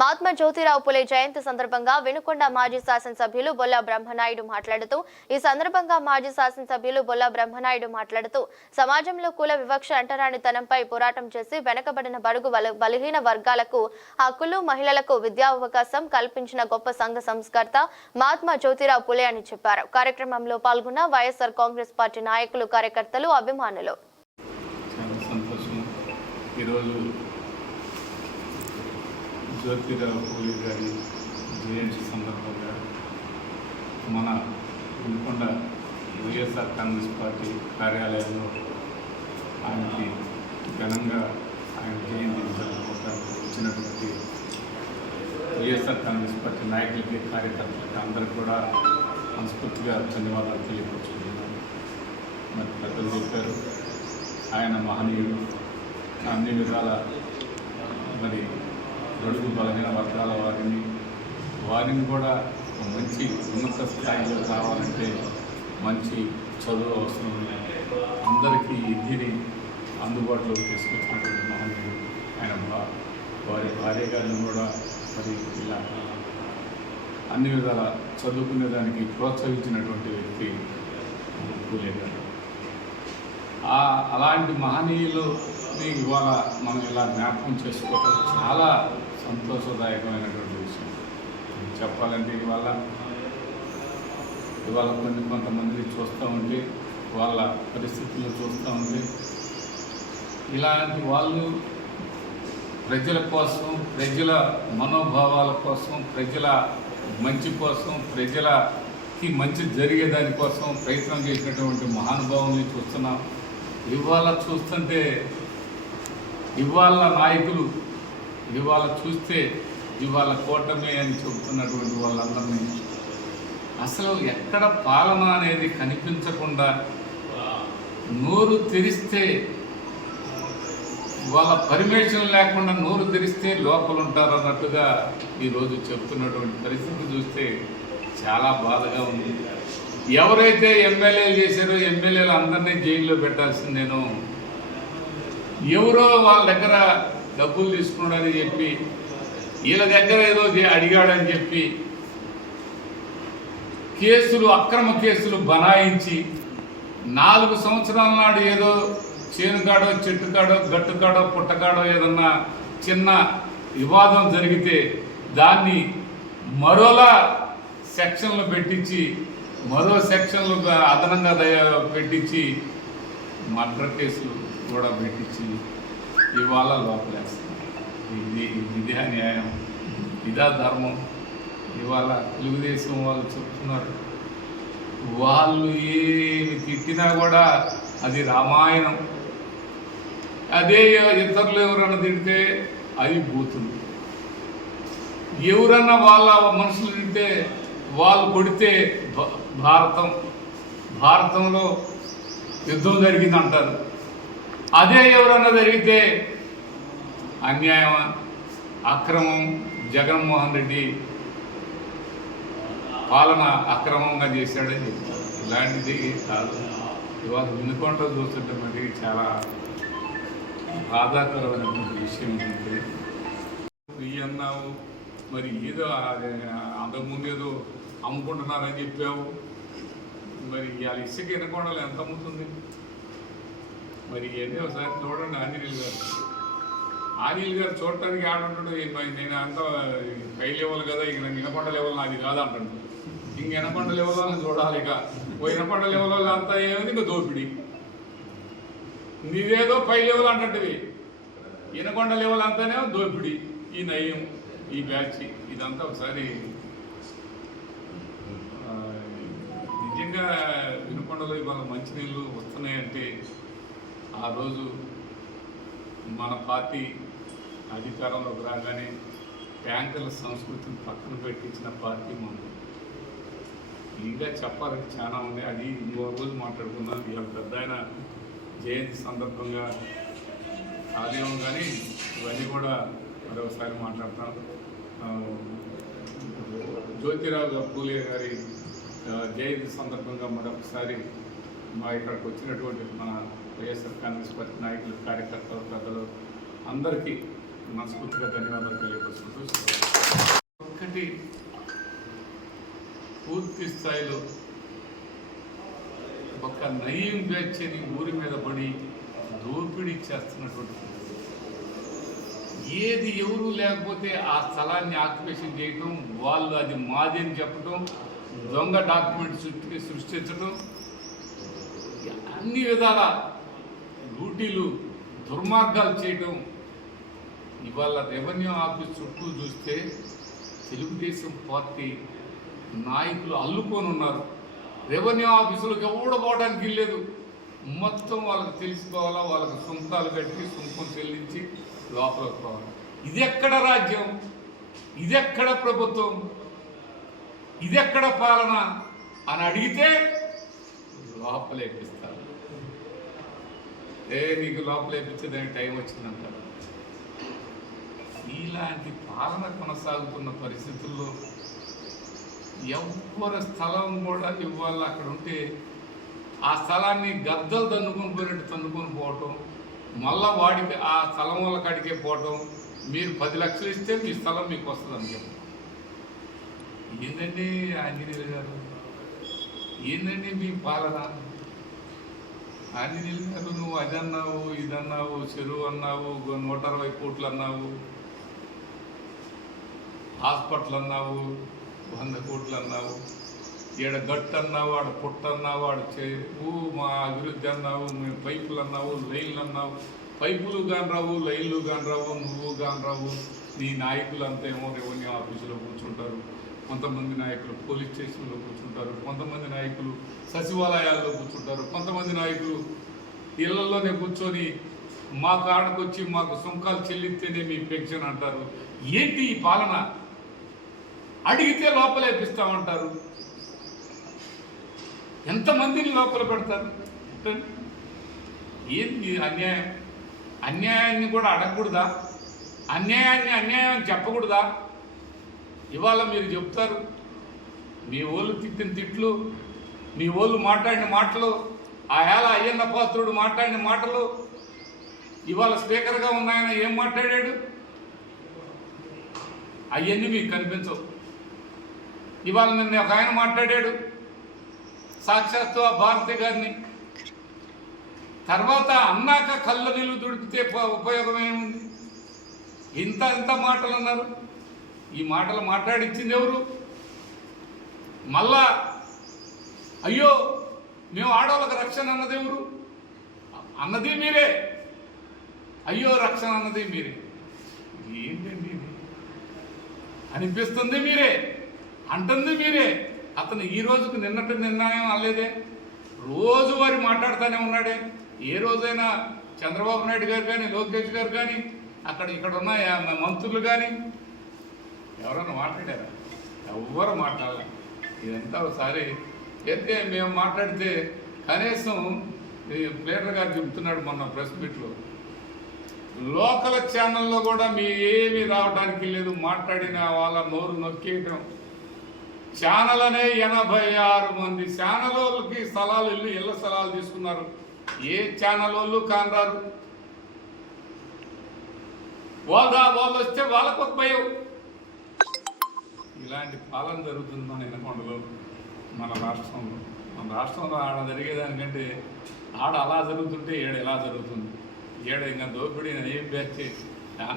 మహాత్మా జ్యోతిరావు పులే జయంతి సందర్భంగా వినుకొండ మాజీ శాసనసభ్యులు బొల్లా బ్రహ్మనాయుడు మాట్లాడుతూ సమాజంలో కుల వివక్ష అంటరానితనంపై పోరాటం చేసి వెనకబడిన బడుగు బలహీన వర్గాలకు హక్కులు మహిళలకు విద్యావకాశం కల్పించిన గొప్ప సంఘ సంస్కర్త మహాత్మా జ్యోతిరావు పులే అని చెప్పారు. కార్యక్రమంలో పాల్గొన్న వైఎస్ఆర్ కాంగ్రెస్ పార్టీ నాయకులు, కార్యకర్తలు, అభిమానులు. జ్యోతిరావు పూలే గారి జయంతి సందర్భంగా మన వినుకొండ వైఎస్ఆర్ కాంగ్రెస్ పార్టీ కార్యాలయంలో ఆయనకి ఘనంగా ఆయన జయంతి జరుపుకోవడానికి వచ్చినటువంటి వైఎస్ఆర్ కాంగ్రెస్ పార్టీ నాయకులకి, కార్యకర్తలకి అందరికీ కూడా మనస్ఫూర్తిగా ధన్యవాదాలు తెలియపరుచుకుంటున్నాను. మరి పెద్దలు చెప్పారు, ఆయన మహనీయుడు, అన్ని విధాల మరి బడుగు బలహీన వర్గాల వారిని కూడా మంచి ఉన్నత స్థాయిలో రావాలంటే మంచి చదువు అవసరం. అందరికీ విద్యని అందుబాటులోకి తీసుకొచ్చినటువంటి మహనీయుడు ఆయన. వారి భార్య గారిని కూడా మరి ఇలా అన్ని విధాల చదువుకునేదానికి ప్రోత్సహించినటువంటి వ్యక్తి పూలే గారు. అలాంటి మహనీయులని ఇవాళ మనం ఇలా జ్ఞాపకం చేసుకోవడం చాలా సంతోషదాయకమైనటువంటి విషయం. చెప్పాలంటే ఇవాళ కొంతమంది చూస్తూ ఉంటే, వాళ్ళ పరిస్థితులు చూస్తూ ఉంటే, ఇలాంటి వాళ్ళు ప్రజల కోసం, ప్రజల మనోభావాల కోసం, ప్రజల మంచి కోసం, ప్రజలకి మంచి జరిగేదాని కోసం ప్రయత్నం చేసినటువంటి మహానుభావుల్ని చూస్తున్నాం. ఇవాళ చూస్తుంటే ఇవాళ నాయకులు ఇవాళ చూస్తే ఇవాళ కూటమి అని చెబుతున్నటువంటి వాళ్ళందరినీ అసలు ఎక్కడ పాలన అనేది కనిపించకుండా నోరు తెరిస్తే వాళ్ళ పర్మిషన్ లేకుండా నోరు తెరిస్తే లోపల ఉంటారు అన్నట్టుగా ఈరోజు చెప్తున్నటువంటి పరిస్థితి చూస్తే చాలా బాధగా ఉంది. ఎవరైతే ఎమ్మెల్యేలు చేశారో ఎమ్మెల్యేలు అందరినీ జైల్లో పెట్టాల్సిందేనో, ఎవరో వాళ్ళ దగ్గర డబ్బులు తీసుకున్నాడని చెప్పి, వీళ్ళ దగ్గర ఏదో అడిగాడని చెప్పి కేసులు, అక్రమ కేసులు బనాయించి 4 సంవత్సరాల నాడు ఏదో చేనుకాడో, చెట్టుకాడో, గట్టుకాడో, పుట్టకాడో ఏదన్నా చిన్న వివాదం జరిగితే దాన్ని మరోలా సెక్షన్లు పెట్టించి, మరో సెక్షన్లు అదనంగా పెట్టించి, మర్డర్ కేసులు కూడా పెట్టించి ఇవాళ లోపలేస్తుంది. ఇదే న్యాయం, ఇదా ధర్మం? ఇవాళ తెలుగుదేశం వాళ్ళు చెప్తున్నారు, వాళ్ళు ఏమి తిట్టినా కూడా అది రామాయణం. అదే ఇతరులు ఎవరన్నా తిడితే అది బూతులు. ఎవరన్నా వాళ్ళ మనుషులు తింటే, వాళ్ళు కొడితే భారతంలో యుద్ధం జరిగింది అంటారు. అదే ఎవరన్నా జరిగితే అన్యాయం, అక్రమం, జగన్మోహన్ రెడ్డి పాలన అక్రమంగా చేశాడని చెప్తారు. ఇలాంటిది కాదు. ఇవాళ వినుకొండ చూస్తుంటే మరి చాలా బాధాకరమైనటువంటి విషయం ఏంటంటే, అన్నావు మరి ఏదో అంతకుముందు ఏదో అమ్ముకుంటున్నారని చెప్పావు. మరి ఇవాళ ఇసుక వినుకొండలు ఎంత అమ్ముతుంది? మరి ఇవన్నీ ఒకసారి చూడండి. ఆదిల్ గారు చూడటానికి ఆడుంటాడు. నేను అంత పై లెవెల్ కదా, ఇక వినకొండ లెవెల్ నాది కాదంటాడు. ఇంక వినకొండ లెవెల్ చూడాలి. ఇక వినకొండ లెవెల్ అంతా ఏమైంది, ఇంకా దోపిడి. నీదేదో పై లెవెల్ అంటవి, వినకొండ లెవెల్ అంతానే దోపిడి. ఈ నయం, ఈ బ్యాచ్, ఇదంతా ఒకసారి నిజంగా వినుకొండలో ఇవాళ మంచినీళ్ళు వస్తున్నాయంటే ఆ రోజు మన పార్టీ అధికారంలోకి రాగానే ట్యాంకర్ల సంస్కృతిని పక్కన పెట్టించిన పార్టీ మనది. ఇంకా చెప్పాలని చాలా ఉంది. అది ఇంకో రోజు మాట్లాడుకున్నాం. ఇవాళ పెద్ద ఆయన జయంతి సందర్భంగా ఆలయం కానీ ఇవన్నీ కూడా మరొకసారి మాట్లాడతాం. జ్యోతిరావు పూలే గారి జయంతి సందర్భంగా మరొకసారి మా ఇక్కడికి వచ్చినటువంటి మన వైఎస్ఆర్ కాంగ్రెస్ పార్టీ నాయకులు, కార్యకర్తలు, పెద్దలు అందరికీ మనస్ఫూర్తిగా ధన్యవాదాలు తెలియపరుచుకుంటూ ఒక్కటి పూర్తి స్థాయిలో ఒక నయీం బ్యాచ్ని ఊరి మీద పడి దోపిడీ చేస్తున్నటువంటి ఏది ఎవరు లేకపోతే ఆ స్థలాన్ని ఆక్యుపేషన్ చేయటం, వాళ్ళు అది మాది అని చెప్పటం, దొంగ డాక్యుమెంట్ సృష్టించడం, అన్ని విధాల లూటీలు దుర్మార్గాలు చేయటం. ఇవాళ రెవెన్యూ ఆఫీస్ చుట్టూ చూస్తే తెలుగుదేశం పార్టీ నాయకులు అల్లుకొని ఉన్నారు. రెవెన్యూ ఆఫీసులకు ఎవడ పోవడానికి లేదు. మొత్తం వాళ్ళకి తెలుసుకోవాలా, వాళ్ళకి సుంకాలు కట్టి సుంకం చెల్లించి లోపలికి పోవాలి. ఇదెక్కడ రాజ్యం, ఇదెక్కడ ప్రభుత్వం, ఇదెక్కడ పాలన అని అడిగితే లోపలేపిస్తారు. నీకు లోపలేపించేదానికి టైం వచ్చిందంటారు. ఇలాంటి పాలన కొనసాగుతున్న పరిస్థితుల్లో ఎవరి స్థలం కూడా ఇవ్వాలి. అక్కడ ఉంటే ఆ స్థలాన్ని గద్దలు తన్నుకొని పోయినట్టు తన్నుకొని పోవటం, మళ్ళా వాడికి ఆ స్థలం వల్ల కాడికే పోవటం. మీరు 10 లక్షలు ఇస్తే మీ స్థలం మీకు వస్తుందని చెప్పి. ఏంటండి ఆంజనేయులు గారు, ఏంటండి మీ పాలన? ఆంజనేయులు గారు, నువ్వు అది అన్నావు, ఇది అన్నావు, చెరువు అన్నావు, 160 కోట్లు అన్నావు, హాస్పిటల్ అన్నావు, 100 కోట్లు అన్నావు, ఈడ గట్టు అన్నావు, ఆడ పుట్ట అన్నావు, ఆడ చెరువు మా అభివృద్ధి అన్నావు, మేము పైపులు అన్నావు, లైన్లు అన్నావు. పైపులు కాని రావు, లైన్లు కాని రావు, నువ్వు కాని రావు. నీ నాయకులు అంతేమో రెవెన్యూ ఆఫీసులో కూర్చుంటారు, కొంతమంది నాయకులు పోలీస్ స్టేషన్లో కూర్చుంటారు, కొంతమంది నాయకులు సచివాలయాల్లో కూర్చుంటారు, కొంతమంది నాయకులు ఇళ్లలోనే కూర్చొని మా కాడకొచ్చి మాకు సుంకాలు చెల్లిస్తేనే మీ పెన్షన్ అంటారు. ఏంటి ఈ పాలన? అడిగితే లోపలేపిస్తామంటారు. ఎంతమందిని లోపల పెడతారు? ఏంటి అన్యాయం? అన్యాయాన్ని కూడా అడగకూడదా? అన్యాయాన్ని అన్యాయం చెప్పకూడదా? ఇవాళ మీరు చెప్తారు, మీ ఓళ్ళు తిట్టిన తిట్లు, మీ ఓళ్ళు మాట్లాడిన మాటలు, ఆ ఏళ అయ్యన్న పాత్రుడు మాట్లాడిన మాటలు ఇవాళ స్పీకర్గా ఉన్నాయన ఏం మాట్లాడాడు? అవన్నీ మీకు కనిపించవు. ఇవాళ నిన్న ఒక ఆయన మాట్లాడాడు, సాక్షాత్తు ఆ భారతి గారిని. తర్వాత అన్నాక కళ్ళ నీళ్ళు దుడిపితే ఉపయోగం ఏముంది? ఇంత మాటలు అన్నారు. ఈ మాటలు మాట్లాడించింది ఎవరు? మళ్ళా అయ్యో మేము ఆడవాళ్ళకి రక్షణ అన్నది ఎవరు? అన్నది మీరే. అయ్యో రక్షణ అన్నది మీరే. ఏంటండి ఇది? అనిపిస్తుంది మీరే, అంటుంది మీరే. అతను ఈ రోజుకు నిన్నటి నిర్ణయం అనలేదే, రోజువారి మాట్లాడుతూనే ఉన్నాడే. ఏ రోజైనా చంద్రబాబు నాయుడు గారు కానీ, లోకేష్ గారు కానీ, ఇక్కడ ఉన్న మంత్రులు కానీ ఎవరన్నా మాట్లాడారా? ఎవ్వరు మాట్లాడాలి. ఇదంతా ఒకసారి అయితే మేము మాట్లాడితే కనీసం ప్లేటర్ గారు చెప్తున్నాడు మొన్న ప్రెస్ మీట్లో, లోకల్ ఛానల్లో కూడా మీ ఏమీ రావడానికి లేదు, మాట్లాడిన వాళ్ళ నోరు నొక్కేయటం. ఛానల్ అనే 86 మంది ఛానల్ వాళ్ళకి స్థలాలు ఇళ్ళ స్థలాలు తీసుకున్నారు. ఏ ఛానల్ వాళ్ళు కానరారు. వాళ్ళు వస్తే వాళ్ళకు ఒక భయం. ఇలాంటి పాలన జరుగుతుంది మన ఎనకొండలో, మన రాష్ట్రంలో ఆడ జరిగేదానికంటే ఆడ అలా జరుగుతుంటే ఏడ ఎలా జరుగుతుంది? ఏడ ఇంకా దోపిడీ నయం బ్యాచ్.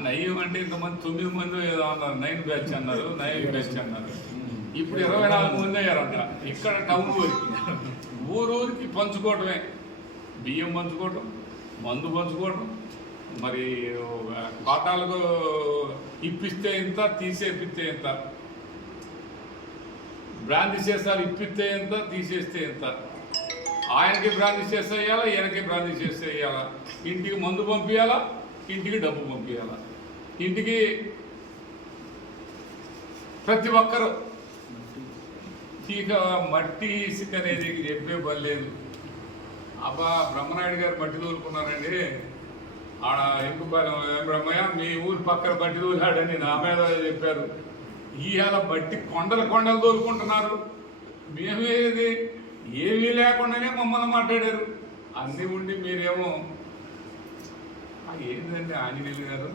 నయం అంటే ఇంతమంది 9 మంది ఏదో అన్నారు, 9 బ్యాచ్ అన్నారు, 9 బ్యాచ్ అన్నారు. ఇప్పుడు 24 మంది అయ్యారంట. ఇక్కడ టౌన్ ఊరికి పంచుకోవటమే. బియ్యం పంచుకోవటం, మందు పంచుకోవటం, మరి కోటాలకు ఇప్పిస్తే ఇంత, తీసేపిస్తే ఇంత, బ్రాంతి చేస్తారు, ఇప్పిస్తే ఎంత, తీసేస్తే ఎంత. ఆయనకి బ్రాంతి చేస్తే వేయాలా, ఈయనకి బ్రాంతి చేస్తే వేయాలా. ఇంటికి మందు పంపించాలా, ఇంటికి డబ్బు పంపించాలా. ఇంటికి ప్రతి ఒక్కరు ఇక మట్టి ఇసుక అనేది చెప్పే పని లేదు. అబ్బా బ్రహ్మనాయుడు గారు మట్టి తోలుకున్నారండి ఆడ ఎంకుపాలెం. బ్రహ్మయ్య మీ ఊరి పక్కన మట్టి తోలాడని నా మీద చెప్పారు. ఇవాళ మట్టి కొండలు తోలుకుంటున్నారు. మేమేది ఏమీ లేకుండానే మమ్మల్ని మాట్లాడారు. అన్నీ ఉండి మీరేమో ఏంటండి ఆంజనేయులు గారు?